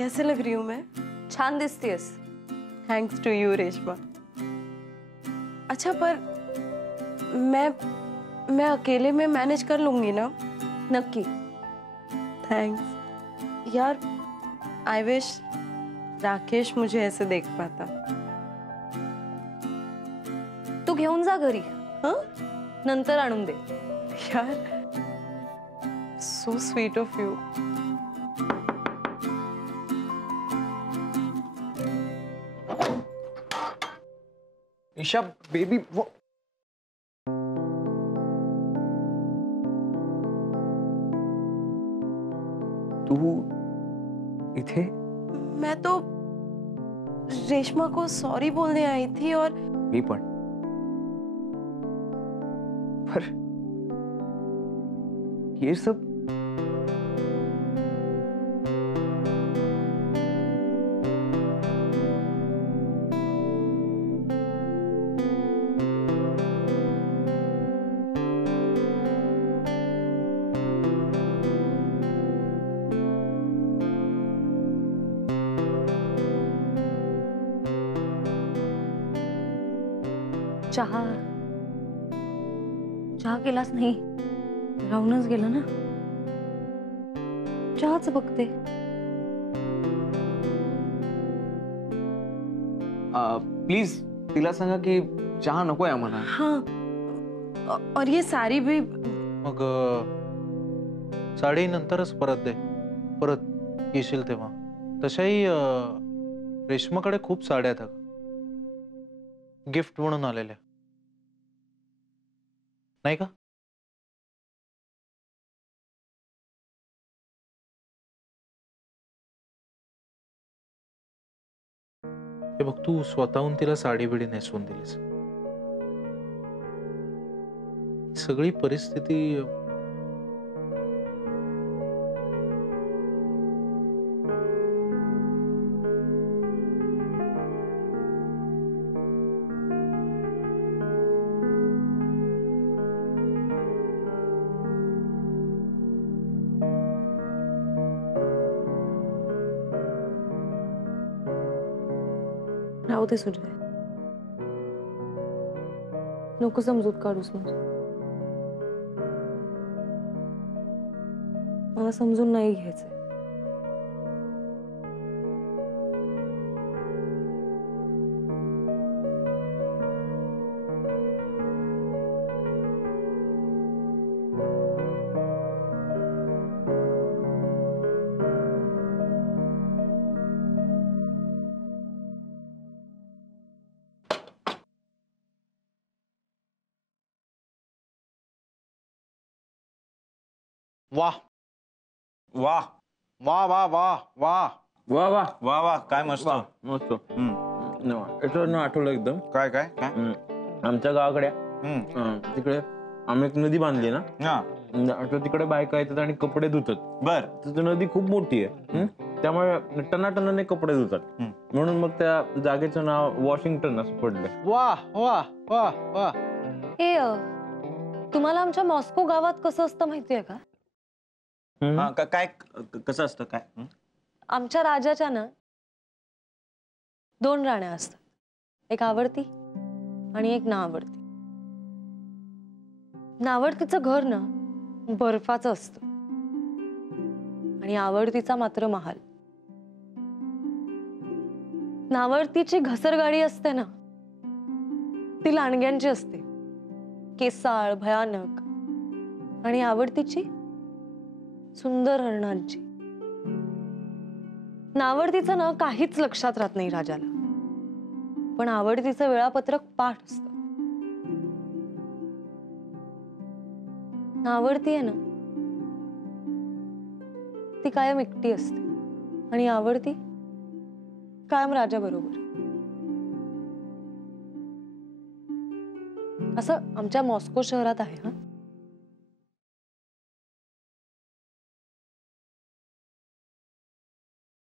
कैसे लग रही हूँ मैं? छान दिसतेस। Thanks to you Reshma. अच्छा पर मैं अकेले में मैनेज कर लूंगी ना? नक्की। थैंक्स यार। आई विश राकेश मुझे ऐसे देख पाता। तू घेऊन जा घरी, हाँ नंतर आणून दे। यार, so sweet of you. Isha baby वो तू इथे? मैं तो रेशमा को सॉरी बोलने आई थी और मी पण। पर ये सब चहा चहा केलास नाही? राहूनच गेलं ना? चहाच बघते। प्लीज तिला सांगा की चहा नकोय आम्हाला। हाँ और ये साड़ी भी। मग साडी नंतरच परत दे, परत येशील तेव्हा। तशाही रेशमाकडे खूप साड्या आहेत गिफ्ट म्हणून आलेल्या, नाही का? हे बघ, तू स्वतःहून तिला साडी बिडी नेसवून दिलीस। सगळी परिस्थिती राहू दे सुजय, नको समजूत काढूस माझी। मला समजून नाही घ्यायचंय। वाह वाह वाह वाह वाह वाह वाह वाह वाह वाह काय मस्त। वाह, मस्त. याच्यावरनं आठवलं एकदम. काय काय काय आमच्या गावाकडे हम्म. तिकडे आम्ही एक नदी बांधली ना, हा आता तिकडे बायका येतात आणि कपडे धुतात. बर तर ती नदी खूप मोठी आहे, त्यामुळे टनाटनाने कपडे धुतात. म्हणून मग त्या जागेचं नाव वॉशिंग्टन असं पडलंय. वाह वाह वाह वाह। हे तुम्हाला आमच्या मॉस्को गावात कसं असतं माहितीये का? हा काय कसं असतं काय? आमच्या राजाच्या ना 2 राण्या असतात, एक आवडती आणि एक नावडती. नावडतीचं घर ना बर्फाचं असतं आणि आवडतीचा मात्र महाल. नावडतीची घसरगाडी असते ना, ती लांडग्यांची असते, केसाळ भयानक. आणि आवडतीची सुंदर हरणांची. नावडतीचं ना काहीच लक्षात राहत नाही राजाला, पण आवडतीचं वेळापत्रक पाठ असतं. नावडती आहे ना, ती कायम एकटी असते आणि आवडती कायम राजा बरोबर. असं आमच्या मॉस्को शहरात आहे. हा